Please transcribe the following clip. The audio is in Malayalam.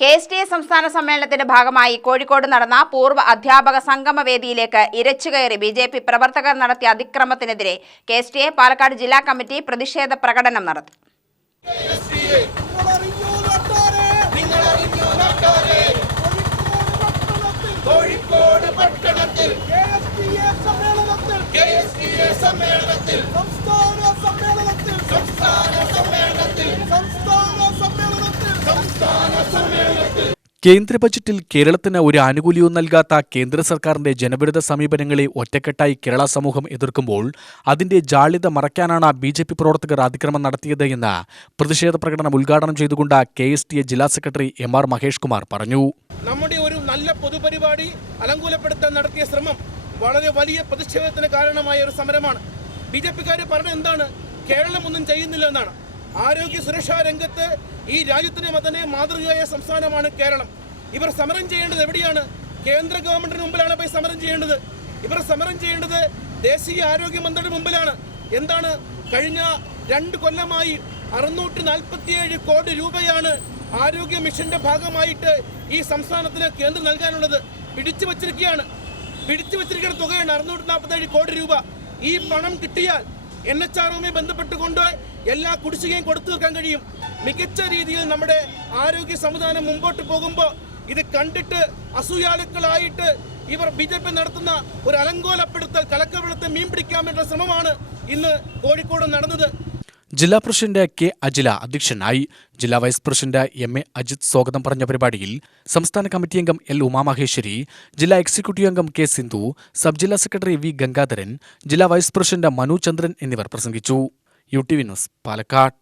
KSTA സംസ്ഥാന സമ്മേളനത്തിന്റെ ഭാഗമായി കോഴിക്കോട് നടന്ന പൂർവ്വ അധ്യാപക സംഗമവേദിയിലേക്ക് ഇരച്ചുകയറി BJP പ്രവർത്തകർ നടത്തിയ അതിക്രമത്തിനെതിരെ KSTA പാലക്കാട് ജില്ലാ കമ്മിറ്റി പ്രതിഷേധ പ്രകടനം നടത്തി. കേന്ദ്ര ബജറ്റിൽ കേരളത്തിന് ഒരു ആനുകൂല്യവും നൽകാത്ത കേന്ദ്ര സർക്കാരിന്റെ ജനവിരുദ്ധ സമീപനങ്ങളെ ഒറ്റക്കെട്ടായി കേരള സമൂഹം എതിർക്കുമ്പോൾ അതിന്റെ ജാള്യത മറയ്ക്കാനാണ് BJP പ്രവർത്തകർ അതിക്രമം നടത്തിയത് എന്ന് പ്രതിഷേധ പ്രകടനം ഉദ്ഘാടനം ചെയ്തുകൊണ്ട് KSTA ജില്ലാ സെക്രട്ടറി MR മഹേഷ് കുമാർ പറഞ്ഞു. നമ്മുടെ ഒരു നല്ല പൊതുപരിപാടി അലങ്കോലപ്പെടുത്താൻ നടത്തിയ ശ്രമം വളരെ വലിയ പ്രതിഷേധത്തിന് കാരണമായ ഒരു സമരമാണ്. BJPക്കാർ പറഞ്ഞത് എന്താണ്? കേരളം ഒന്നും ചെയ്യുന്നില്ല എന്നാണ്. ആരോഗ്യ സുരക്ഷാ രംഗത്ത് ഈ രാജ്യത്തിന് തന്നെ മാതൃകയായ സംസ്ഥാനമാണ് കേരളം. ഇവർ സമരം ചെയ്യേണ്ടത് എവിടെയാണ്? കേന്ദ്ര ഗവൺമെന്റിന് മുമ്പിലാണ് പോയി സമരം ചെയ്യേണ്ടത്. ഇവർ സമരം ചെയ്യേണ്ടത് ദേശീയ ആരോഗ്യമന്ത്രിയുടെ മുമ്പിലാണ്. എന്താണ്? കഴിഞ്ഞ 2 കൊല്ലമായി 647 കോടി രൂപയാണ് ആരോഗ്യ മിഷന്റെ ഭാഗമായിട്ട് ഈ സംസ്ഥാനത്തിന് കേന്ദ്രം നൽകാനുള്ളത്. പിടിച്ചു വച്ചിരിക്കുന്ന തുകയാണ് 647 കോടി രൂപ. ഈ പണം കിട്ടിയാൽ NHRവുമായി ബന്ധപ്പെട്ടുകൊണ്ട് എല്ലാ കുടിശ്ശികയും കൊടുത്തു തീർക്കാൻ കഴിയും. മികച്ച രീതിയിൽ നമ്മുടെ ആരോഗ്യ സംവിധാനം മുമ്പോട്ട് പോകുമ്പോൾ ഇത് കണ്ടിട്ട് അസൂയാലുക്കളായിട്ട് ഇവർ BJP നടത്തുന്ന ഒരു അലങ്കോലപ്പെടുത്തൽ, കലക്കവെള്ളത്തെ മീൻ പിടിക്കാൻ വേണ്ട ശ്രമമാണ് ഇന്ന് കോഴിക്കോട് നടന്നത്. ജില്ലാ പ്രസിഡന്റ് K അജില അധ്യക്ഷനായി. ജില്ലാ വൈസ് പ്രസിഡന്റ് MA അജിത് സ്വാഗതം പറഞ്ഞ പരിപാടിയിൽ സംസ്ഥാന കമ്മിറ്റി അംഗം L ഉമാമഹേശ്വരി, ജില്ലാ എക്സിക്യൂട്ടീവ് അംഗം K സിന്ധു, സബ് ജില്ലാ സെക്രട്ടറി V ഗംഗാധരൻ, ജില്ലാ വൈസ് പ്രസിഡന്റ് മനു ചന്ദ്രൻ എന്നിവർ പ്രസംഗിച്ചു. UTV news Palakkad.